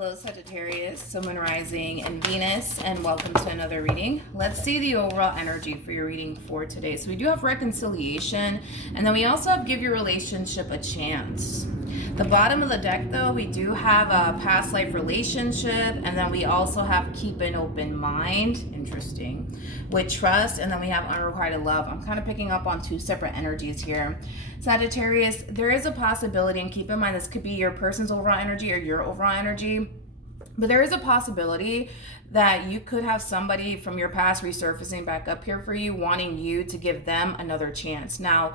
Hello Sagittarius, Sun, Moon, Rising, and Venus, and welcome to another reading. Let's see the overall energy for your reading for today. So we do have reconciliation, and then we also have give your relationship a chance. The bottom of the deck, though, we do have a past life relationship, and then we also have keep an open mind, interesting, with trust, and then we have unrequited love. I'm kind of picking up on two separate energies here. Sagittarius, there is a possibility, and keep in mind this could be your person's overall energy or your overall energy, but there is a possibility that you could have somebody from your past resurfacing back up here for you, wanting you to give them another chance. Now,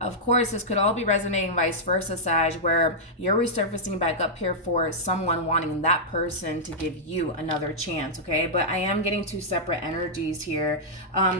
of course, this could all be resonating vice versa, Sag, where you're resurfacing back up here for someone wanting that person to give you another chance, okay? But I am getting two separate energies here.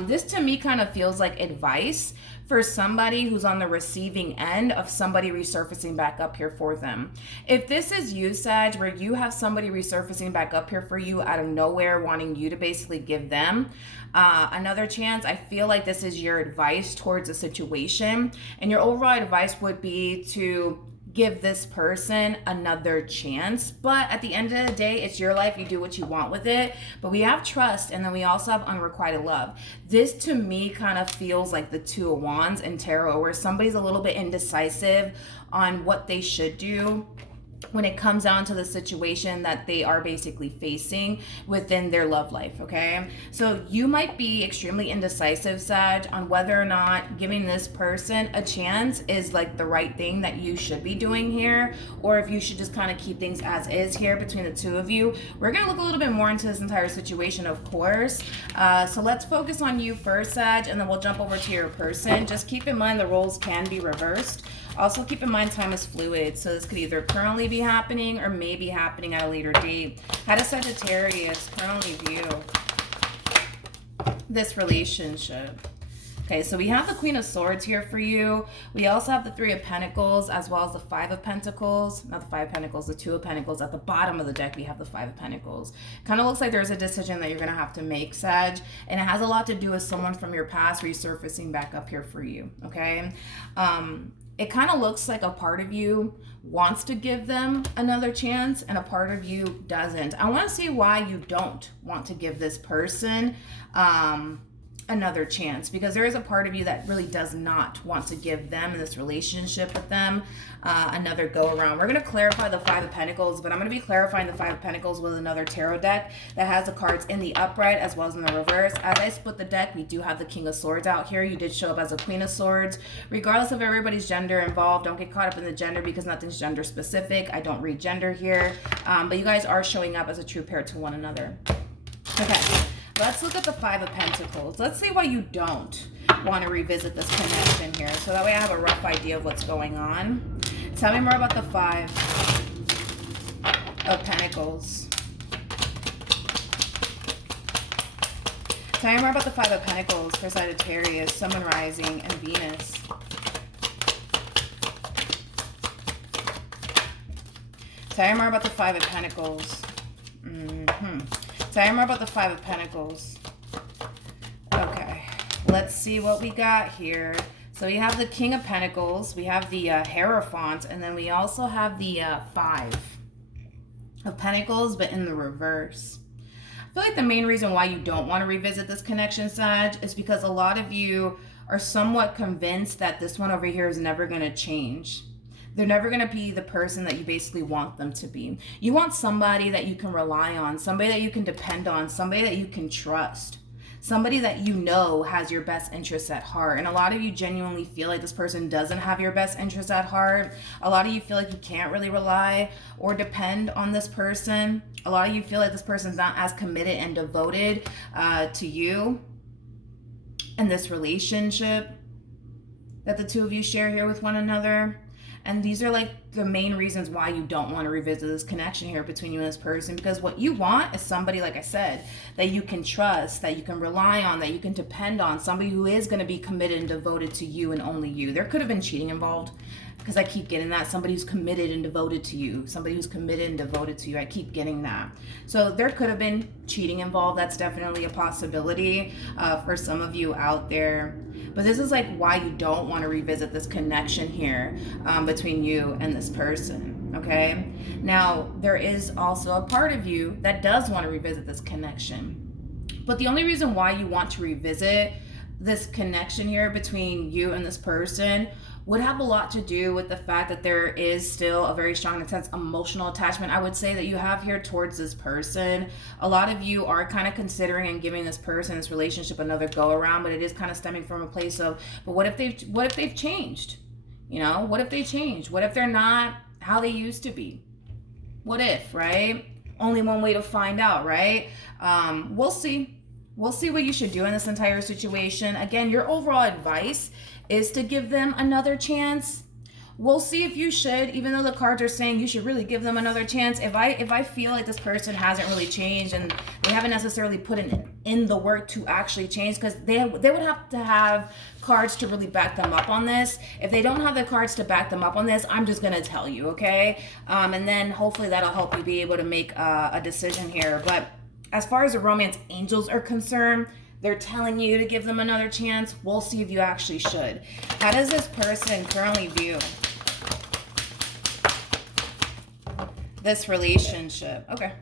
This to me kind of feels like advice for somebody who's on the receiving end of somebody resurfacing back up here for them. If this is you, Sag, where you have somebody resurfacing back up here for you out of nowhere, wanting you to basically give them another chance, I feel like this is your advice towards a situation. And your overall advice would be to give this person another chance. But at the end of the day, it's your life. You do what you want with it. But we have trust, and then we also have unrequited love. This to me kind of feels like the Two of Wands in tarot, where somebody's a little bit indecisive on what they should do when it comes down to the situation that they are basically facing within their love life, okay? So you might be extremely indecisive, Sag, on whether or not giving this person a chance is like the right thing that you should be doing here, or if you should just kind of keep things as is here between the two of you. We're gonna look a little bit more into this entire situation, of course. So let's focus on you first, Sag, and then we'll jump over to your person. Just keep in mind the roles can be reversed. Also keep in mind time is fluid, so this could either currently be happening or may be happening at a later date. How does Sagittarius currently view this relationship? Okay, so we have the Queen of Swords here for you. We also have the Three of Pentacles as well as the Five of Pentacles. Not the Five of Pentacles, the Two of Pentacles. At the bottom of the deck, we have the Five of Pentacles. Kind of looks like there's a decision that you're going to have to make, Sag. And it has a lot to do with someone from your past resurfacing back up here for you, okay? It kind of looks like a part of you wants to give them another chance and a part of you doesn't. I want to see why you don't want to give this person another chance, because there is a part of you that really does not want to give them in this relationship with them another go around. We're going to clarify the Five of Pentacles, but I'm going to be clarifying the Five of Pentacles with another tarot deck that has the cards in the upright as well as in the reverse. As I split the deck, we do have the King of Swords out here. You did show up as a Queen of Swords. Regardless of everybody's gender involved, don't get caught up in the gender because nothing's gender specific. I don't read gender here, but you guys are showing up as a true pair to one another. Okay. Let's look at the Five of Pentacles. Let's see why you don't want to revisit this connection here, so that way I have a rough idea of what's going on. Tell me more about the Five of Pentacles. Tell me more about the Five of Pentacles for Sagittarius, Sun, Moon, Rising, and Venus. Tell me more about the Five of Pentacles. Tell me more about the Five of Pentacles. Okay, let's see what we got here. So we have the King of Pentacles, we have the Hierophant, and then we also have the Five of Pentacles, but in the reverse. I feel like the main reason why you don't want to revisit this connection, Sag, is because a lot of you are somewhat convinced that this one over here is never going to change. They're never going to be the person that you basically want them to be. You want somebody that you can rely on, somebody that you can depend on, somebody that you can trust, somebody that you know has your best interests at heart. And a lot of you genuinely feel like this person doesn't have your best interests at heart. A lot of you feel like you can't really rely or depend on this person. A lot of you feel like this person's not as committed and devoted to you and this relationship that the two of you share here with one another. And these are like the main reasons why you don't want to revisit this connection here between you and this person, because what you want is somebody, like I said, that you can trust, that you can rely on, that you can depend on, somebody who is going to be committed and devoted to you and only you. There could have been cheating involved, because I keep getting that. Somebody who's committed and devoted to you. Somebody who's committed and devoted to you. I keep getting that. So there could have been cheating involved. That's definitely a possibility for some of you out there. But this is like why you don't want to revisit this connection here between you and this person. Okay. Now, there is also a part of you that does want to revisit this connection. But the only reason why you want to revisit this connection here between you and this person would have a lot to do with the fact that there is still a very strong, intense emotional attachment, I would say, that you have here towards this person. A lot of you are kind of considering and giving this person, this relationship, another go around, but it is kind of stemming from a place of, but what if they've changed? You know, what if they change? What if they're not how they used to be? What if, right? Only one way to find out, right? We'll see. We'll see what you should do in this entire situation. Again, your overall advice is to give them another chance. We'll see if you should, even though the cards are saying you should really give them another chance. If I feel like this person hasn't really changed and they haven't necessarily put in the work to actually change, because they would have to have cards to really back them up on this. If they don't have the cards to back them up on this, I'm just going to tell you, okay? And then hopefully that'll help you be able to make a decision here. But as far as the romance angels are concerned, they're telling you to give them another chance. We'll see if you actually should. How does this person currently view this relationship? Okay.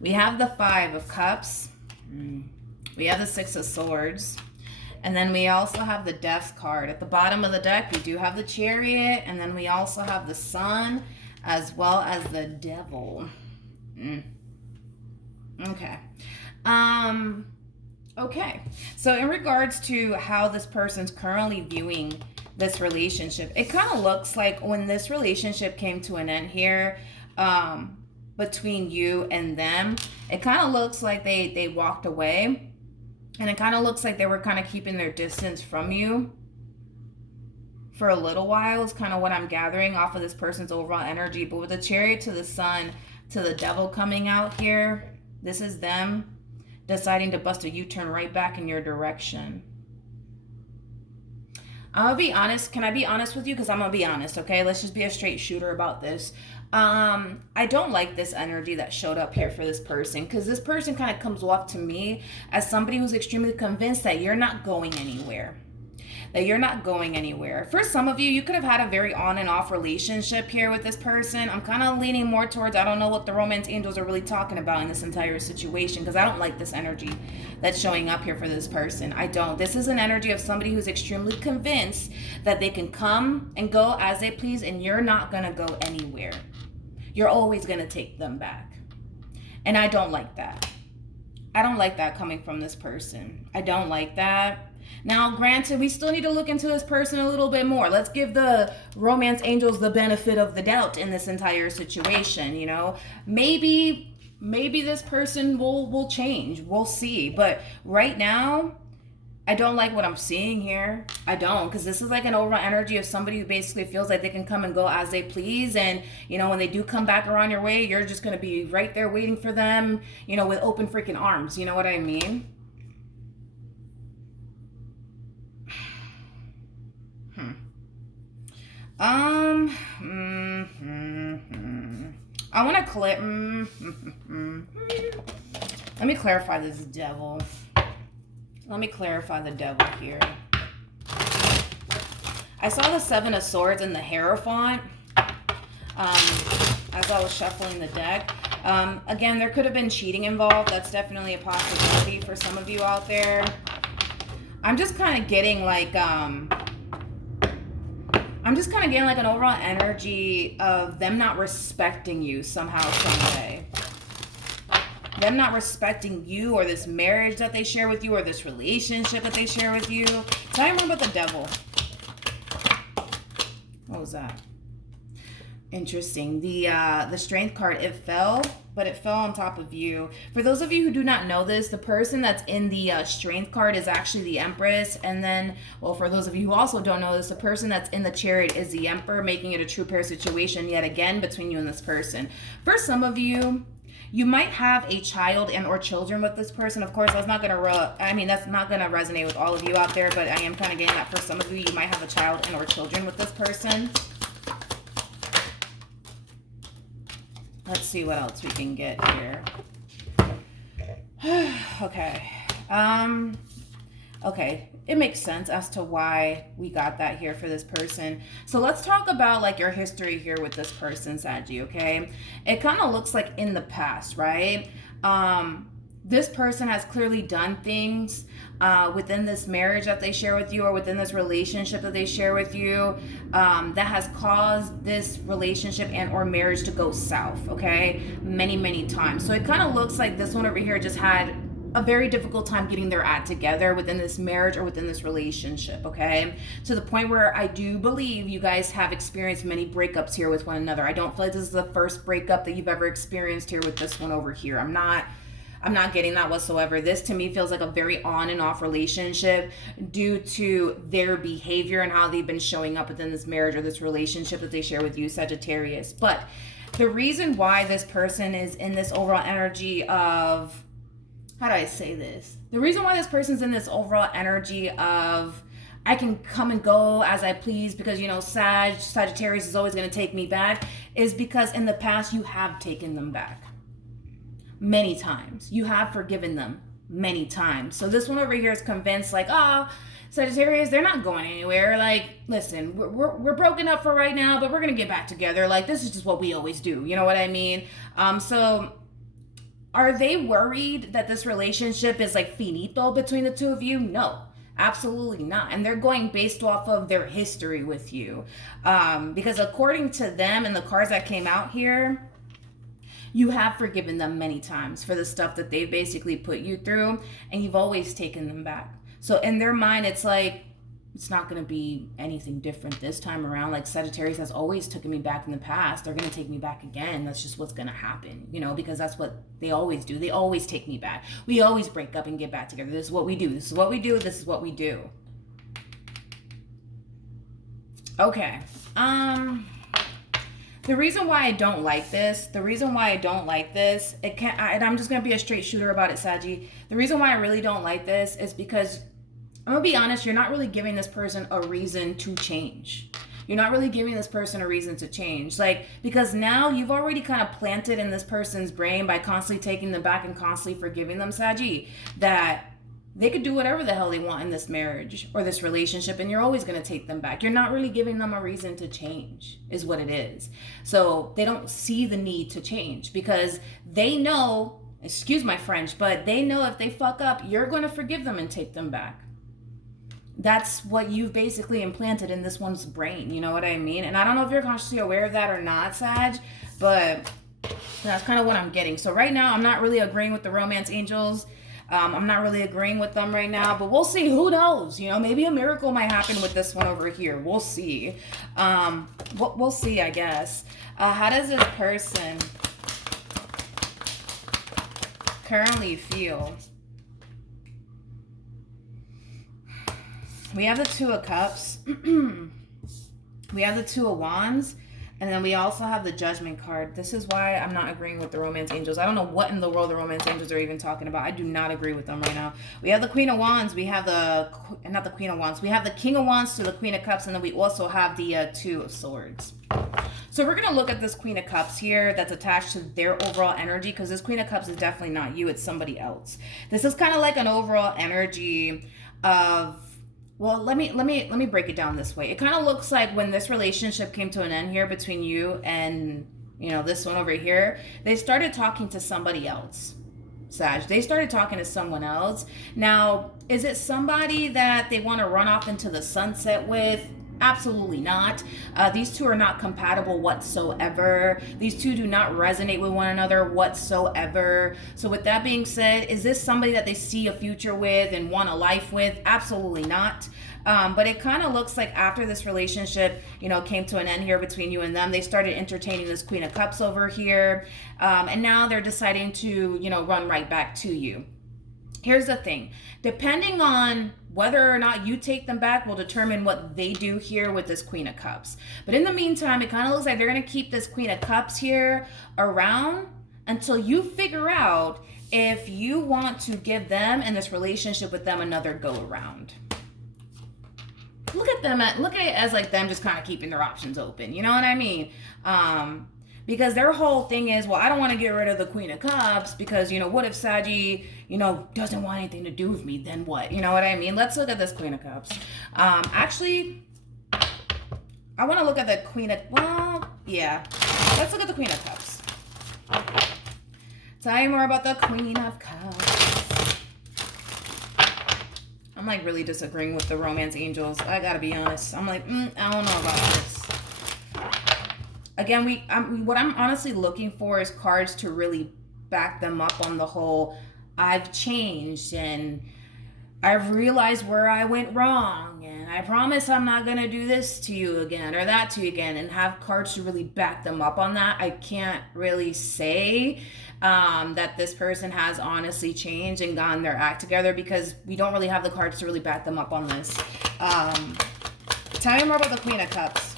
We have the 5 of Cups. We have the 6 of Swords. And then we also have the Death card. At the bottom of the deck, we do have the Chariot. And then we also have the Sun as well as the Devil. Okay. Okay. So in regards to how this person's currently viewing this relationship, it kind of looks like when this relationship came to an end here, between you and them, it kind of looks like they walked away, and it kind of looks like they were kind of keeping their distance from you for a little while, is kind of what I'm gathering off of this person's overall energy. But with the Chariot to the Sun to the Devil coming out here, this is them deciding to bust a U-turn right back in your direction. I'm gonna be honest. Can I be honest with you? Because I'm gonna be honest, okay? Let's just be a straight shooter about this. I don't like this energy that showed up here for this person, because this person kind of comes off to me as somebody who's extremely convinced that you're not going anywhere. For some of you, you could have had a very on and off relationship here with this person. I'm kind of leaning more towards, I don't know what the romance angels are really talking about in this entire situation, because I don't like this energy that's showing up here for this person. I don't. This is an energy of somebody who's extremely convinced that they can come and go as they please, and you're not going to go anywhere. You're always going to take them back. And I don't like that. I don't like that coming from this person. I don't like that. Now, granted, we still need to look into this person a little bit more. Let's give the romance angels the benefit of the doubt in this entire situation, you know. Maybe this person will change. We'll see. But right now, I don't like what I'm seeing here. I don't, because this is like an overall energy of somebody who basically feels like they can come and go as they please. And, you know, when they do come back around your way, you're just going to be right there waiting for them, you know, with open freaking arms. You know what I mean? I want to let me clarify this Devil. Let me clarify the Devil here. I saw the 7 of Swords in the Hierophant as I was shuffling the deck. Again, there could have been cheating involved. That's definitely a possibility for some of you out there. I'm just kind of getting like an overall energy of them not respecting you somehow, some way. Them not respecting you, or this marriage that they share with you, or this relationship that they share with you. Tell me more about the Devil. What was that? Interesting. The Strength card, it fell, but it fell on top of you. For those of you who do not know this, the person that's in the Strength card is actually the Empress. And then, well, for those of you who also don't know this, the person that's in the Chariot is the Emperor, making it a true pair situation yet again between you and this person. For some of you, you might have a child and or children with this person. Of course, that's not going to resonate with all of you out there, but I am kind of getting that for some of you, you might have a child and or children with this person. Let's see what else we can get here. Okay. Okay. it makes sense as to why we got that here for this person. So let's talk about like your history here with this person, Saggy, okay? It kind of looks like in the past, right? This person has clearly done things within this marriage that they share with you, or within this relationship that they share with you, that has caused this relationship and or marriage to go south, okay? Many times. So it kind of looks like this one over here just had a very difficult time getting their act together within this marriage or within this relationship, okay? To the point where I do believe you guys have experienced many breakups here with one another. I don't feel like this is the first breakup that you've ever experienced here with this one over here. I'm not getting that whatsoever. This to me feels like a very on and off relationship due to their behavior and how they've been showing up within this marriage or this relationship that they share with you, Sagittarius. But the reason why this person is in this overall energy of, how do I say this? The reason why this person's in this overall energy of, I can come and go as I please because, you know, Sagittarius is always going to take me back, is because in the past you have taken them back many times. You have forgiven them many times. So this one over here is convinced like, Sagittarius, they're not going anywhere. Like, listen, we're broken up for right now, but we're going to get back together. Like, this is just what we always do. You know what I mean? So are they worried that this relationship is like finito between the two of you? No, absolutely not. And they're going based off of their history with you. Because according to them and the cards that came out here, you have forgiven them many times for the stuff that they've basically put you through, and you've always taken them back. So in their mind, it's like, it's not going to be anything different this time around. Like, Sagittarius has always taken me back in the past. They're going to take me back again. That's just what's going to happen, you know, because that's what they always do. They always take me back. We always break up and get back together. This is what we do. This is what we do. This is what we do. Okay. The reason why I don't like this, and I'm just going to be a straight shooter about it, Saggy. The reason why I really don't like this is because, I'm going to be honest, you're not really giving this person a reason to change. You're not really giving this person a reason to change. Like, because now you've already kind of planted in this person's brain by constantly taking them back and constantly forgiving them, Saggy, that they could do whatever the hell they want in this marriage or this relationship, and you're always going to take them back. You're not really giving them a reason to change, is what it is. So they don't see the need to change because they know, excuse my French, but they know if they fuck up, you're going to forgive them and take them back. That's what you've basically implanted in this one's brain. You know what I mean? And I don't know if you're consciously aware of that or not, Sag, but that's kind of what I'm getting. So right now, I'm not really agreeing with the romance angels. I'm not really agreeing with them right now, but we'll see. Who knows? You know, maybe a miracle might happen with this one over here. We'll see. We'll see, I guess. How does this person currently feel? We have the Two of Cups. We have the Two of Wands. And then we also have the Judgment card. This is why I'm not agreeing with the romance angels. I don't know what in the world the romance angels are even talking about. I do not agree with them right now. We have the Queen of Wands. We have not the Queen of Wands. We have the King of Wands to the Queen of Cups. And then we also have the Two of Swords. So we're going to look at this Queen of Cups here that's attached to their overall energy, because this Queen of Cups is definitely not you. It's somebody else. This is kind of like an overall energy of, well, let me break it down this way. It kind of looks like when this relationship came to an end here between you and, you know, this one over here, they started talking to somebody else. Sag, they started talking to someone else. Now, is it somebody that they want to run off into the sunset with? Absolutely not. These two are not compatible whatsoever. These two do not resonate with one another whatsoever. So with that being said, is this somebody that they see a future with and want a life with? Absolutely not. But it kind of looks like after this relationship, you know, came to an end here between you and them, they started entertaining this Queen of Cups over here. And now they're deciding to, you know, run right back to you. Here's the thing. Depending on whether or not you take them back will determine what they do here with this Queen of Cups. But in the meantime, it kind of looks like they're going to keep this Queen of Cups here around until you figure out if you want to give them and this relationship with them another go around. Look at it as like them just kind of keeping their options open. You know what I mean? Because their whole thing is, well, I don't want to get rid of the Queen of Cups because, you know, what if Saggy, you know, doesn't want anything to do with me? Then what? You know what I mean? Let's look at this Queen of Cups. Actually, I want to look at the Queen of, well, yeah. Let's look at the Queen of Cups. Tell me more about the Queen of Cups. I'm like really disagreeing with the romance angels. I gotta be honest. I'm like, I don't know about this. Again, what I'm honestly looking for is cards to really back them up on the whole, I've changed and I've realized where I went wrong and I promise I'm not going to do this to you again or that to you again, and have cards to really back them up on that. I can't really say that this person has honestly changed and gotten their act together because we don't really have the cards to really back them up on this. Tell me more about the Queen of Cups.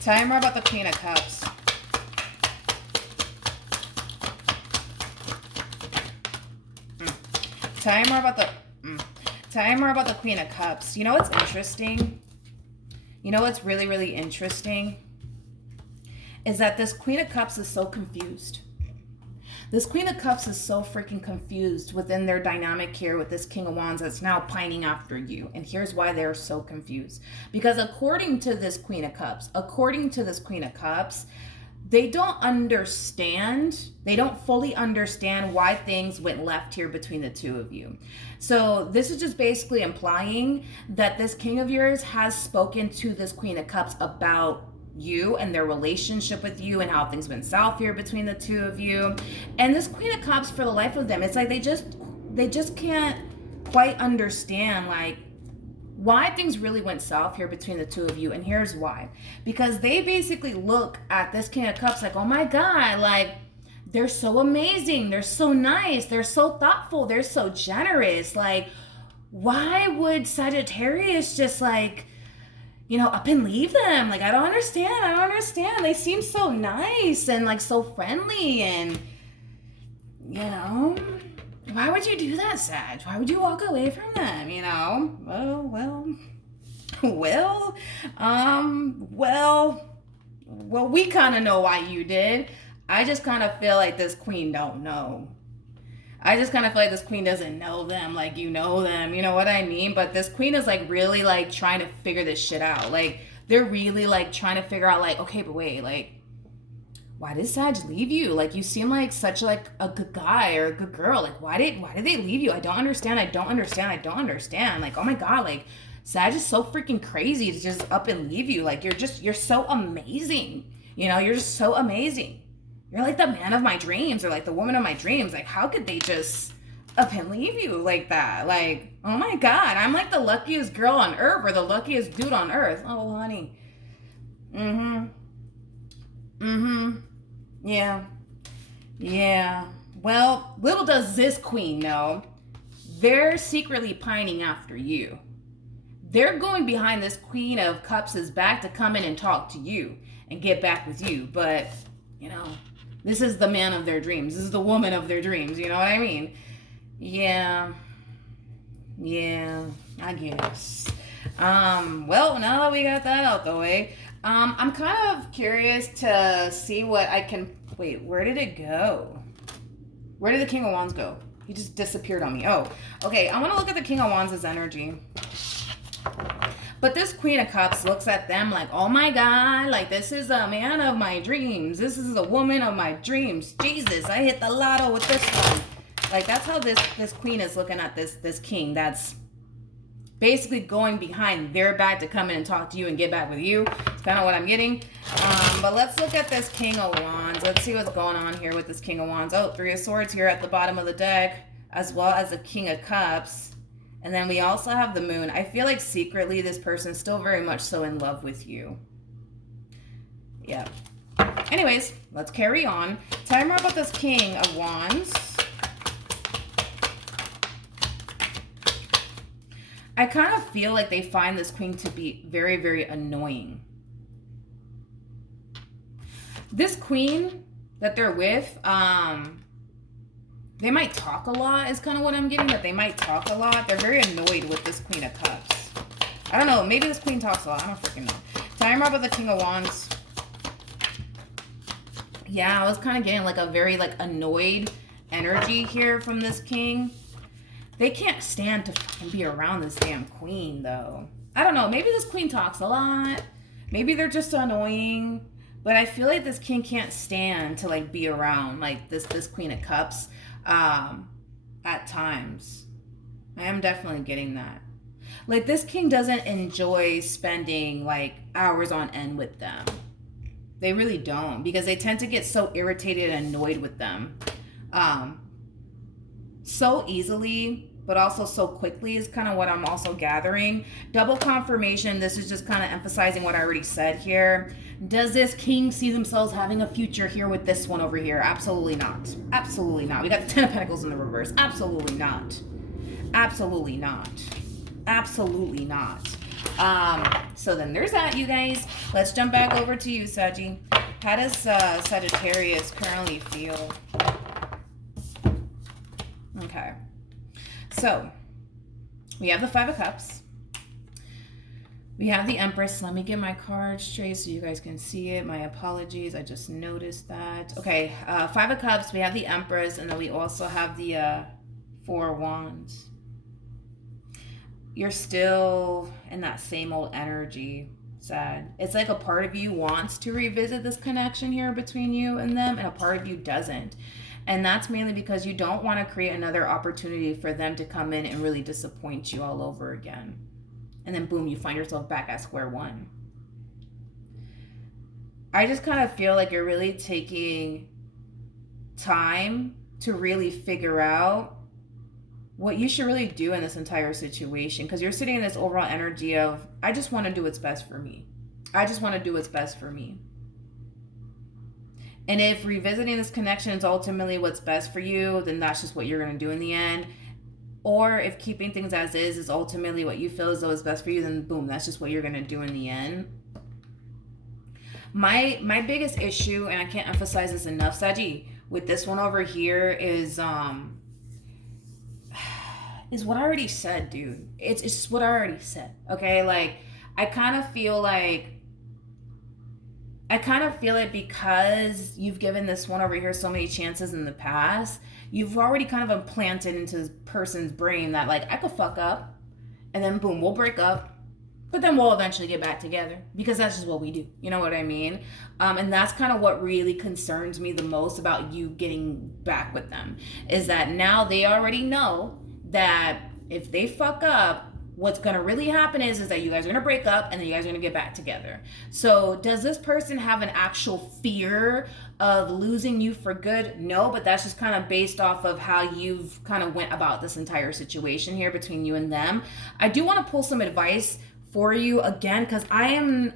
Tell me more about the Queen of Cups. Tell me more about the Tell me more about the Queen of Cups. You know what's interesting? You know what's really, really interesting? Is that this Queen of Cups is so confused. This Queen of Cups is so freaking confused within their dynamic here with this King of Wands that's now pining after you. And here's why they're so confused. Because according to this Queen of Cups, they don't understand, they don't fully understand why things went left here between the two of you. So this is just basically implying that this King of yours has spoken to this Queen of Cups about you and their relationship with you and how things went south here between the two of you. And this Queen of Cups, for the life of them, it's like they just can't quite understand like why things really went south here between the two of you. And here's why. Because they basically look at this King of Cups like, oh my God, like they're so amazing, they're so nice, they're so thoughtful, they're so generous. Like, why would Sagittarius just like, you know, up and leave them? Like, I don't understand. They seem so nice and like so friendly and, you know, why would you do that, Sag? Why would you walk away from them, you know? Well, we kind of know why you did. I just kind of feel like this queen don't know. I just kind of feel like this queen doesn't know them like you know them. You know what I mean? But this queen is like really like trying to figure this shit out. Like they're really like trying to figure out like, okay, but wait, like why did Sag leave you? Like you seem like such like a good guy or a good girl. Like why did they leave you? I don't understand. Like, oh my God, like Sag is so freaking crazy to just up and leave you. Like you're so amazing. You know, you're just so amazing. You're like the man of my dreams or like the woman of my dreams. Like, how could they just up and leave you like that? Like, oh my God, I'm like the luckiest girl on earth or the luckiest dude on earth. Oh, honey. Yeah. Well, little does this queen know, they're secretly pining after you. They're going behind this Queen of Cups' back to come in and talk to you and get back with you. But, you know, this is the man of their dreams. This is the woman of their dreams. You know what I mean? Yeah, I guess. Well, now that we got that out the way, I'm kind of curious to see what I can... Wait, where did it go? Where did the King of Wands go? He just disappeared on me. Oh, okay. I want to look at the King of Wands' energy. But this Queen of Cups looks at them like, oh my God, like this is a man of my dreams. This is a woman of my dreams. Jesus, I hit the lotto with this one. Like that's how this queen is looking at this king that's basically going behind their back to come in and talk to you and get back with you. It's kind of what I'm getting. But let's look at this King of Wands. Let's see what's going on here with this King of Wands. Oh, Three of Swords here at the bottom of the deck, as well as the King of Cups. And then we also have the Moon. I feel like secretly this person's still very much so in love with you. Yeah. Anyways, let's carry on. Tell me more about this King of Wands. I kind of feel like they find this queen to be very, very annoying. This queen that they're with, they might talk a lot is kind of what I'm getting, that they might talk a lot. They're very annoyed with this Queen of Cups. I don't know. Maybe this queen talks a lot. I don't freaking know. Tell me more about the King of Wands. Yeah, I was kind of getting like a very like annoyed energy here from this king. They can't stand to fucking be around this damn queen, though. I don't know. Maybe this queen talks a lot. Maybe they're just annoying. But I feel like this king can't stand to like be around like this Queen of Cups at times. I am definitely getting that. Like this king doesn't enjoy spending like hours on end with them. They really don't, because they tend to get so irritated and annoyed with them. So easily, but also so quickly is kind of what I'm also gathering. Double confirmation. This is just kind of emphasizing what I already said here. Does this king see themselves having a future here with this one over here? Absolutely not. Absolutely not. We got the Ten of Pentacles in the reverse. Absolutely not. Absolutely not. Absolutely not. So then there's that, you guys. Let's jump back over to you, Saggy. How does Sagittarius currently feel? Okay. So, we have the Five of Cups. We have the Empress. Let me get my card straight so you guys can see it. My apologies. I just noticed that. Okay. Five of Cups. We have the Empress. And then we also have the Four of Wands. You're still in that same old energy, Sad. It's like a part of you wants to revisit this connection here between you and them, and a part of you doesn't. And that's mainly because you don't want to create another opportunity for them to come in and really disappoint you all over again. And then boom, you find yourself back at square one. I just kind of feel like you're really taking time to really figure out what you should really do in this entire situation, because you're sitting in this overall energy of, I just want to do what's best for me. I just want to do what's best for me. And if revisiting this connection is ultimately what's best for you, then that's just what you're going to do in the end. Or if keeping things as is ultimately what you feel as though is best for you, then boom, that's just what you're going to do in the end. My biggest issue, and I can't emphasize this enough, Saji, with this one over here is what I already said, dude. It's just what I already said. Okay, like I kind of feel like because you've given this one over here so many chances in the past, you've already kind of implanted into this person's brain that like, I could fuck up and then boom, we'll break up, but then we'll eventually get back together, because that's just what we do. You know what I mean? And that's kind of what really concerns me the most about you getting back with them, is that now they already know that if they fuck up, what's going to really happen is that you guys are going to break up and then you guys are going to get back together. So does this person have an actual fear of losing you for good? No, but that's just kind of based off of how you've kind of went about this entire situation here between you and them. I do want to pull some advice for you again, because I'm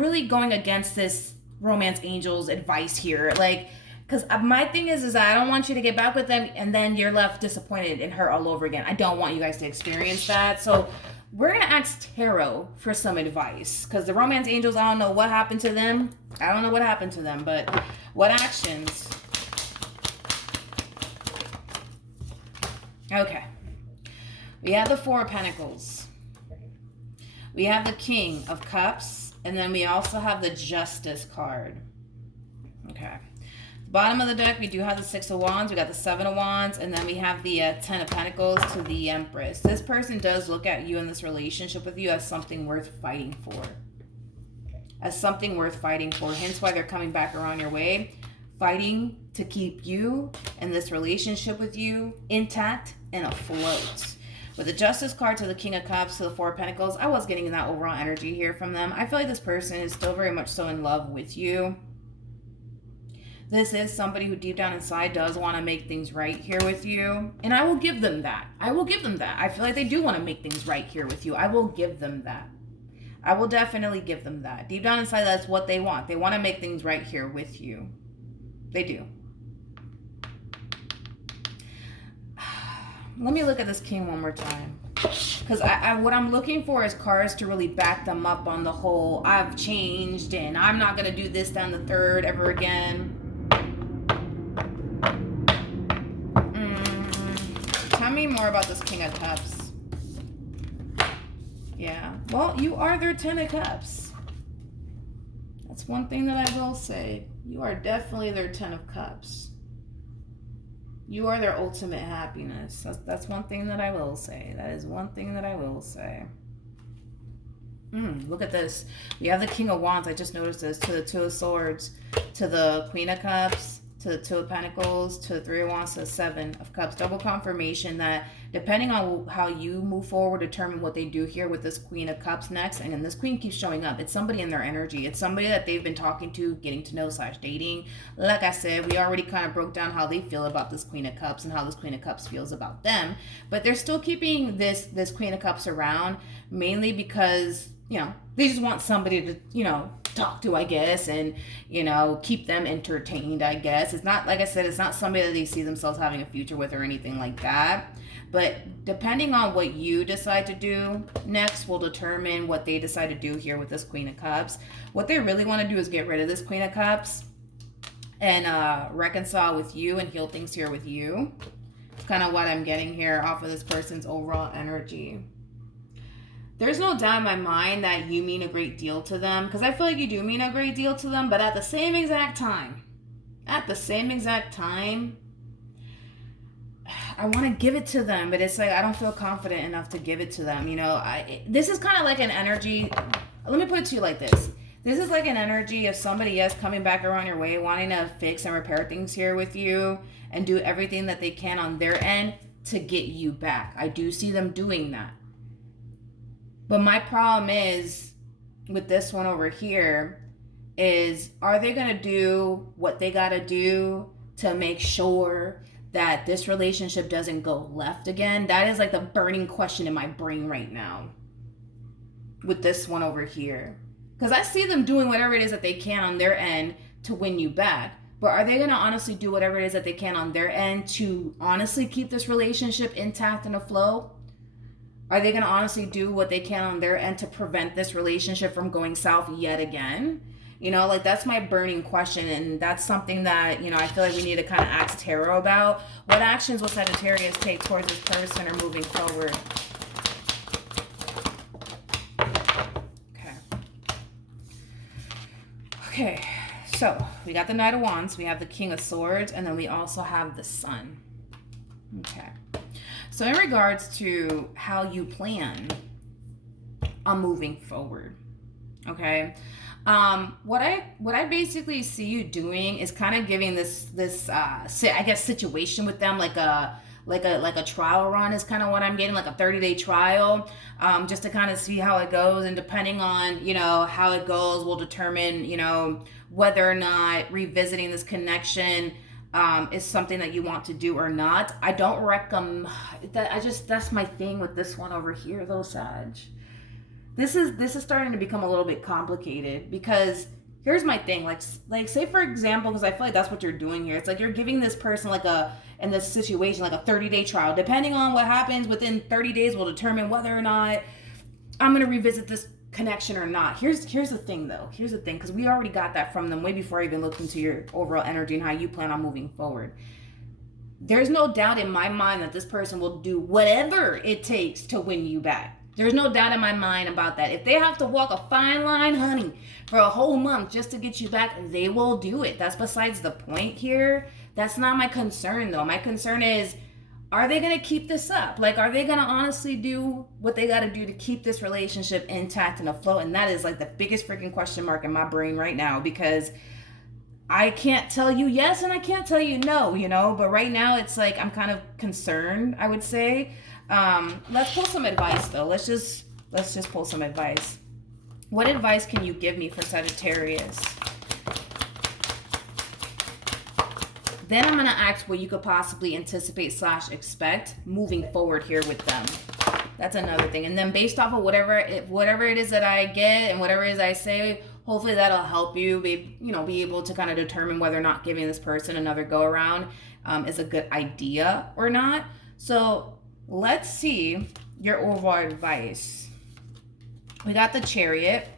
really going against this romance angels advice here. Like, because my thing is I don't want you to get back with them and then you're left disappointed and hurt all over again. I don't want you guys to experience that. So we're going to ask Tarot for some advice, because the romance angels, I don't know what happened to them. I don't know what happened to them, but what actions? Okay. We have the Four of Pentacles. We have the King of Cups. And then we also have the Justice card. Okay. Bottom of the deck, we do have the Six of Wands, we got the Seven of Wands, and then we have the Ten of Pentacles to the Empress. This person does look at you in this relationship with you as something worth fighting for. As something worth fighting for. Hence why they're coming back around your way. Fighting to keep you and this relationship with you intact and afloat. With the Justice card to the King of Cups to the Four of Pentacles, I was getting that overall energy here from them. I feel like this person is still very much so in love with you. This is somebody who deep down inside does want to make things right here with you. And I will give them that. I will give them that. I feel like they do want to make things right here with you. I will give them that. I will definitely give them that. Deep down inside, that's what they want. They want to make things right here with you. They do. Let me look at this king one more time. Because what I'm looking for is cards to really back them up on the whole, I've changed and I'm not going to do this down the third ever again. Tell me more about this King of Cups. Yeah. Well, you are their Ten of Cups. That's one thing that I will say. You are definitely their 10 of Cups. You are their ultimate happiness. That's one thing that I will say. That is one thing that I will say. Look at this. We have the King of Wands. I just noticed this. To the Two of Swords. To the Queen of Cups. To the Two of Pentacles. To the Three of Wands. To the Seven of Cups. Double confirmation that depending on how you move forward, determine what they do here with this Queen of Cups next. And then this Queen keeps showing up. It's somebody in their energy. It's somebody that they've been talking to, getting to know / dating. Like I said, we already kind of broke down how they feel about this Queen of Cups and how this Queen of Cups feels about them. But they're still keeping this Queen of Cups around, mainly because, you know, they just want somebody to, you know, talk to, I guess, and, you know, keep them entertained, I guess. It's not, like I said, it's not somebody that they see themselves having a future with or anything like that. But depending on what you decide to do next will determine what they decide to do here with this Queen of Cups. What they really want to do is get rid of this Queen of Cups and reconcile with you and heal things here with you. It's kind of what I'm getting here off of this person's overall energy. There's no doubt in my mind that you mean a great deal to them, because I feel like you do mean a great deal to them, but at the same exact time, I want to give it to them, but it's like I don't feel confident enough to give it to them. You know, this is kind of like an energy. Let me put it to you like this. This is like an energy of somebody else coming back around your way, wanting to fix and repair things here with you and do everything that they can on their end to get you back. I do see them doing that. But my problem is with this one over here is, are they going to do what they got to do to make sure that this relationship doesn't go left again? That is like the burning question in my brain right now with this one over here. Because I see them doing whatever it is that they can on their end to win you back. But are they going to honestly do whatever it is that they can on their end to honestly keep this relationship intact and afloat? Are they going to honestly do what they can on their end to prevent this relationship from going south yet again? You know, like that's my burning question. And that's something that, you know, I feel like we need to kind of ask tarot about. What actions will Sagittarius take towards this person or moving forward? Okay, so we got the Knight of Wands, we have the King of Swords, and then we also have the Sun. Okay. So in regards to how you plan on moving forward, okay, what I basically see you doing is kind of giving this I guess situation with them like a trial run is kind of what I'm getting, like a 30-day trial, just to kind of see how it goes, and depending on, you know, how it goes will determine, you know, whether or not revisiting this connection is something that you want to do or not. I don't recommend that. That's my thing with this one over here though, Sag. This is starting to become a little bit complicated, because here's my thing, like say for example, because I feel like that's what you're doing here. It's like you're giving this person in this situation like a 30-day trial. Depending on what happens within 30 days will determine whether or not I'm going to revisit this connection or not. Here's the thing though. Here's the thing, because we already got that from them way before I even looked into your overall energy and how you plan on moving forward. There's no doubt in my mind that this person will do whatever it takes to win you back. There's no doubt in my mind about that. If they have to walk a fine line, honey, for a whole month just to get you back, they will do it. That's besides the point here. That's not my concern though. My concern is, are they going to keep this up? Like, are they going to honestly do what they got to do to keep this relationship intact and afloat? And that is like the biggest freaking question mark in my brain right now, because I can't tell you yes and I can't tell you no, you know, but right now it's like I'm kind of concerned, I would say. Let's pull some advice though. Let's just pull some advice. What advice can you give me for Sagittarius? Then I'm going to ask what you could possibly anticipate / expect moving forward here with them. That's another thing. And then based off of whatever it is that I get and whatever it is I say, hopefully that'll help you be able to kind of determine whether or not giving this person another go around is a good idea or not. So let's see your overall advice. We got the Chariot.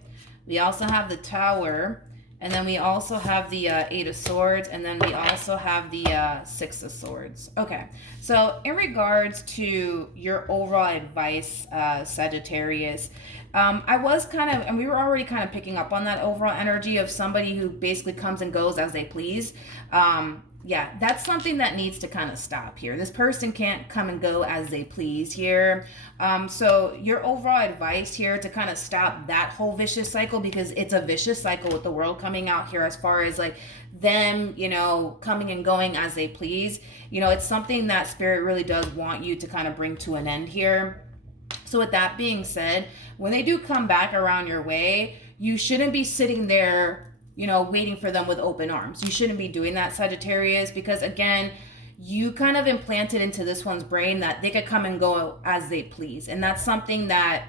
We also have the Tower. And then we also have the Eight of Swords, and then we also have the Six of Swords. Okay, so in regards to your overall advice, Sagittarius, I was kind of, and we were already kind of picking up on that overall energy of somebody who basically comes and goes as they please. Yeah, that's something that needs to kind of stop here. This person can't come and go as they please here. So your overall advice here to kind of stop that whole vicious cycle, because it's a vicious cycle with the world coming out here as far as like them, you know, coming and going as they please. You know, it's something that Spirit really does want you to kind of bring to an end here. So with that being said, when they do come back around your way, you shouldn't be sitting there, you know, waiting for them with open arms. You shouldn't be doing that, Sagittarius, because again, you kind of implanted into this one's brain that they could come and go as they please. And that's something that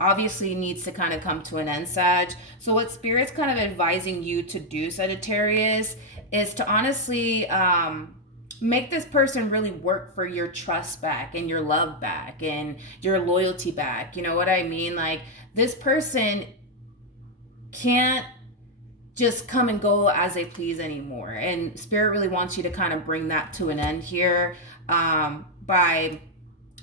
obviously needs to kind of come to an end, Sag. So what Spirit's kind of advising you to do, Sagittarius, is to honestly make this person really work for your trust back and your love back and your loyalty back. You know what I mean? Like, this person can't just come and go as they please anymore. And Spirit really wants you to kind of bring that to an end here by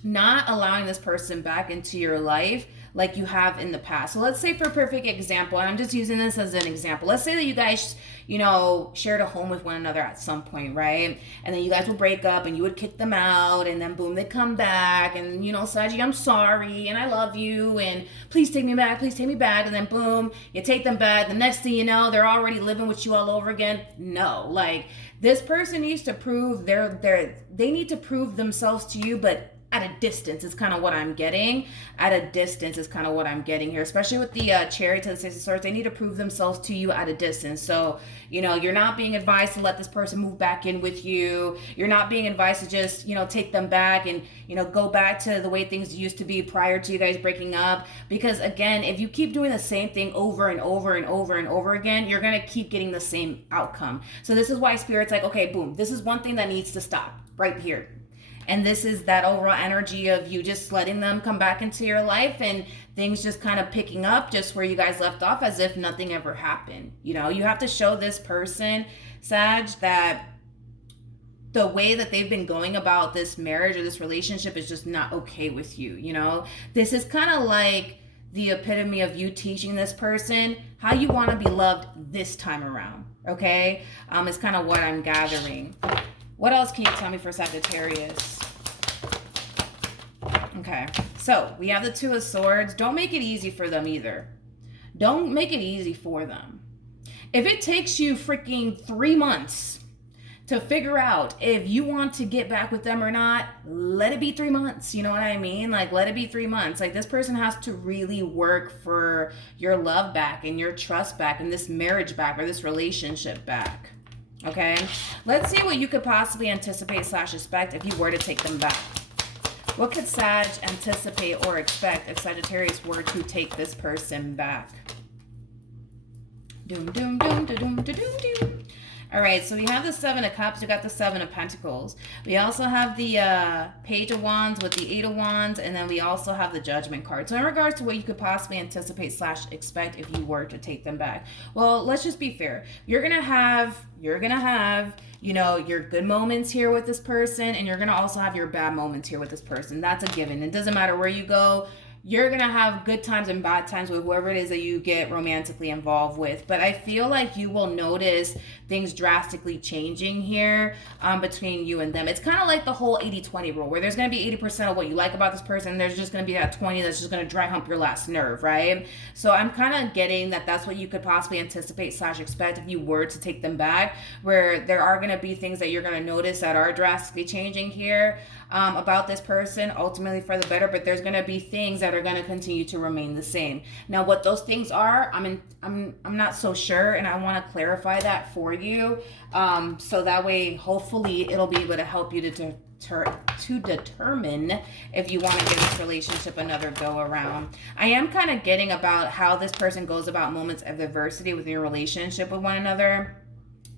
not allowing this person back into your life like you have in the past. So let's say, for a perfect example, and I'm just using this as an example, let's say that you guys, you know, shared a home with one another at some point, right? And then you guys would break up and you would kick them out, and then boom, they come back and, you know, Saggy, I'm sorry and I love you and please take me back, and then boom, you take them back. The next thing you know, they're already living with you all over again. No, like, this person needs to prove they need to prove themselves to you, but at a distance is kind of what I'm getting. At a distance is kind of what I'm getting here, especially with the Chariot to the Six of Swords. They need to prove themselves to you at a distance. So, you know, you're not being advised to let this person move back in with you. You're not being advised to just, you know, take them back and, you know, go back to the way things used to be prior to you guys breaking up. Because again, if you keep doing the same thing over and over and over and over again, you're going to keep getting the same outcome. So this is why Spirit's like, okay, boom, this is one thing that needs to stop right here. And this is that overall energy of you just letting them come back into your life and things just kind of picking up just where you guys left off, as if nothing ever happened. You know, you have to show this person, Sag, that the way that they've been going about this marriage or this relationship is just not okay with you. You know, this is kind of like the epitome of you teaching this person how you want to be loved this time around. Okay. It's kind of what I'm gathering. What else can you tell me for Sagittarius? Okay, so we have the Two of Swords. Don't make it easy for them either. Don't make it easy for them. If it takes you freaking 3 months to figure out if you want to get back with them or not, let it be 3 months. You know what I mean? Like, let it be 3 months. Like, this person has to really work for your love back and your trust back and this marriage back or this relationship back. Okay, let's see what you could possibly anticipate / expect if you were to take them back. What could Sag anticipate or expect if Sagittarius were to take this person back? Doom, doom, doom, doom, doom, doom, doom. All right, so we have the Seven of Cups. We got the Seven of Pentacles. We also have the Page of Wands with the Eight of Wands, and then we also have the Judgment card. So in regards to what you could possibly anticipate / expect if you were to take them back, well, let's just be fair. You're gonna have, you know, your good moments here with this person, and you're gonna also have your bad moments here with this person. That's a given. It doesn't matter where you go. You're going to have good times and bad times with whoever it is that you get romantically involved with. But I feel like you will notice things drastically changing here between you and them. It's kind of like the whole 80-20 rule, where there's going to be 80% of what you like about this person. There's just going to be that 20 that's just going to dry hump your last nerve, right? So I'm kind of getting that that's what you could possibly anticipate / expect if you were to take them back, where there are going to be things that you're going to notice that are drastically changing here about this person, ultimately for the better, but there's going to be things that are going to continue to remain the same. Now, what those things are, I'm not so sure, and I want to clarify that for you, so that way, hopefully, it'll be able to help you to determine if you want to give this relationship another go around. I am kind of getting about how this person goes about moments of adversity within your relationship with one another.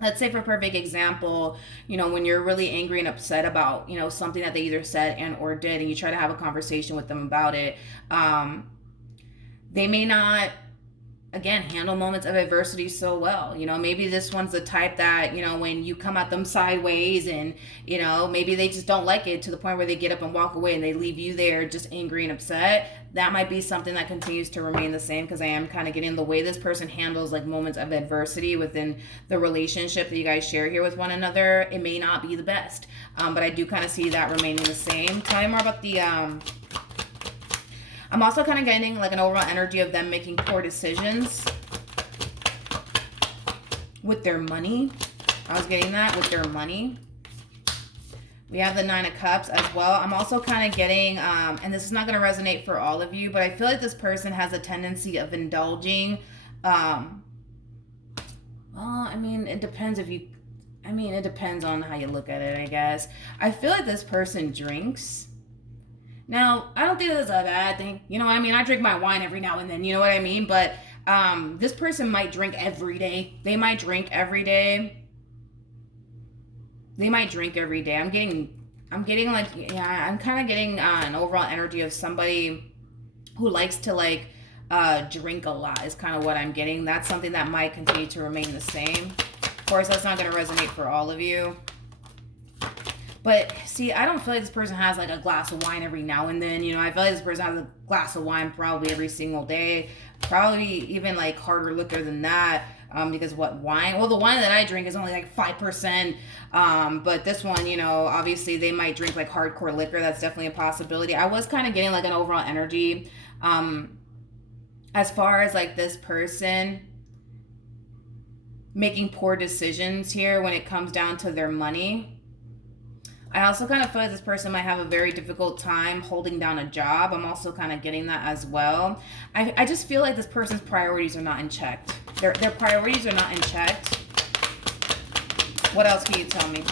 Let's say, for a perfect example, you know, when you're really angry and upset about, you know, something that they either said and or did, and you try to have a conversation with them about it, they may not again, handle moments of adversity so well. You know, maybe this one's the type that, you know, when you come at them sideways and, you know, maybe they just don't like it to the point where they get up and walk away and they leave you there just angry and upset. That might be something that continues to remain the same, because I am kind of getting the way this person handles like moments of adversity within the relationship that you guys share here with one another. It may not be the best, but I do kind of see that remaining the same. Tell me more about the I'm also kind of getting like an overall energy of them making poor decisions with their money. I was getting that with their money. We have the Nine of Cups as well. I'm also kind of getting, and this is not going to resonate for all of you, but I feel like this person has a tendency of indulging. Well, I mean, it depends if you, I mean, it depends on how you look at it, I guess. I feel like this person drinks. Now, I don't think that's a bad thing. You know what I mean? I drink my wine every now and then, you know what I mean? But this person might drink every day. They might drink every day. They might drink every day. I'm getting like, yeah, I'm kind of getting an overall energy of somebody who likes to like drink a lot is kind of what I'm getting. That's something that might continue to remain the same. Of course, that's not going to resonate for all of you. But see, I don't feel like this person has like a glass of wine every now and then. You know, I feel like this person has a glass of wine probably every single day. Probably even like harder liquor than that. Because what wine? Well, the wine that I drink is only like 5%. But this one, you know, obviously they might drink like hardcore liquor. That's definitely a possibility. I was kind of getting like an overall energy. As far as like this person making poor decisions here when it comes down to their money. I also kind of feel like this person might have a very difficult time holding down a job. I'm also kind of getting that as well. I just feel like this person's priorities are not in check. Their priorities are not in check. What else can you tell me?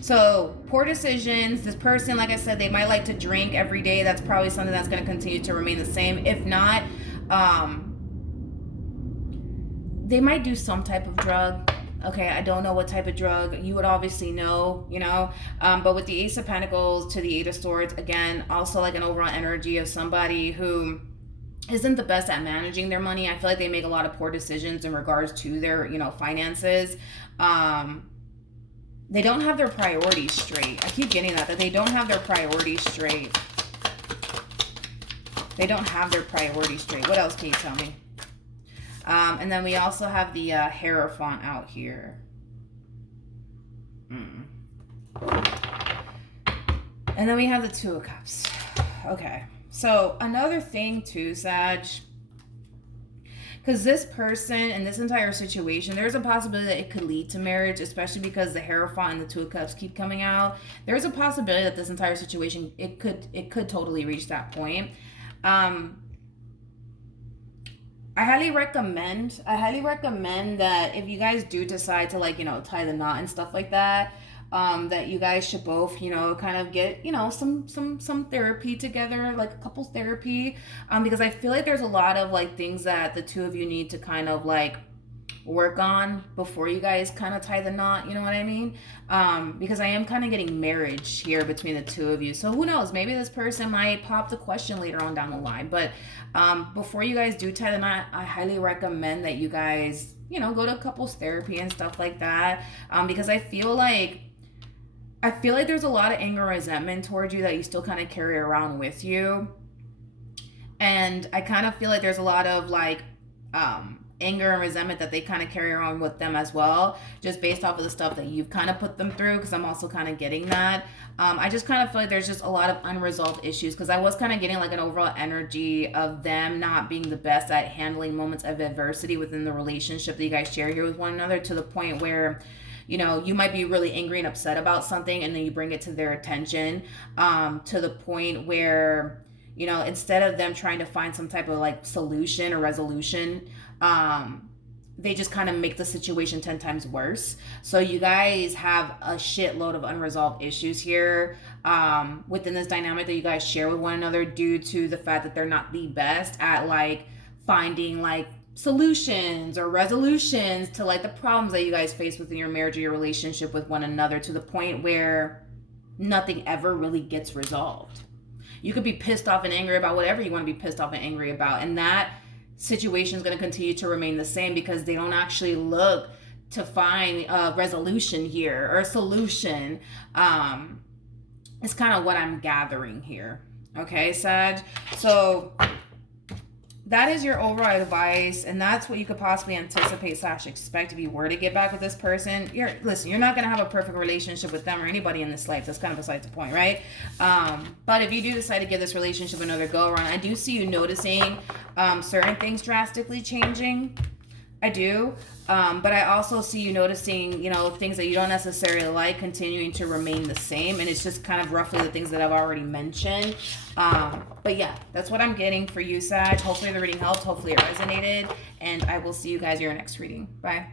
So, poor decisions. This person, like I said, they might like to drink every day. That's probably something that's going to continue to remain the same. If not, they might do some type of drug. Okay, I don't know what type of drug. You would obviously know, you know. But with the Ace of Pentacles to the Eight of Swords, again, also like an overall energy of somebody who isn't the best at managing their money. I feel like they make a lot of poor decisions in regards to their, you know, finances. They don't have their priorities straight. I keep getting that they don't have their priorities straight. They don't have their priorities straight. What else can you tell me? And then we also have the Hierophant out here. And then we have the Two of Cups. Okay. So another thing too, Sag, because this person and this entire situation, there's a possibility that it could lead to marriage, especially because the Hierophant and the Two of Cups keep coming out. There's a possibility that this entire situation, it could totally reach that point. I highly recommend that if you guys do decide to, like, you know, tie the knot and stuff like that, that you guys should both, you know, kind of get, you know, some therapy together, like a couples therapy, because I feel like there's a lot of like things that the two of you need to kind of like work on before you guys kind of tie the knot, you know what I mean? Because I am kind of getting marriage here between the two of you. So who knows, maybe this person might pop the question later on down the line. But before you guys do tie the knot, I highly recommend that you guys, you know, go to couples therapy and stuff like that, because I feel like there's a lot of anger and resentment towards you that you still kind of carry around with you. And I kind of feel like there's a lot of like anger and resentment that they kind of carry around with them as well, just based off of the stuff that you've kind of put them through, because I'm also kind of getting that. I just kind of feel like there's just a lot of unresolved issues, because I was kind of getting like an overall energy of them not being the best at handling moments of adversity within the relationship that you guys share here with one another, to the point where, you know, you might be really angry and upset about something, and then you bring it to their attention, to the point where, you know, instead of them trying to find some type of like solution or resolution, they just kind of make the situation 10 times worse. So you guys have a shitload of unresolved issues here within this dynamic that you guys share with one another, due to the fact that they're not the best at like finding like solutions or resolutions to like the problems that you guys face within your marriage or your relationship with one another, to the point where nothing ever really gets resolved. You could be pissed off and angry about whatever you want to be pissed off and angry about, and that situation is going to continue to remain the same because they don't actually look to find a resolution here or a solution. It's kind of what I'm gathering here. Okay, Sag? So that is your overall advice, and that's what you could possibly anticipate / expect if you were to get back with this person. Listen, you're not going to have a perfect relationship with them or anybody in this life. That's kind of besides the point, right? But if you do decide to give this relationship another go around, I do see you noticing certain things drastically changing. I do. But I also see you noticing, things that you don't necessarily like continuing to remain the same. And it's just kind of roughly the things that I've already mentioned. But yeah, that's what I'm getting for you, Sag. Hopefully the reading helped. Hopefully it resonated. And I will see you guys in your next reading. Bye.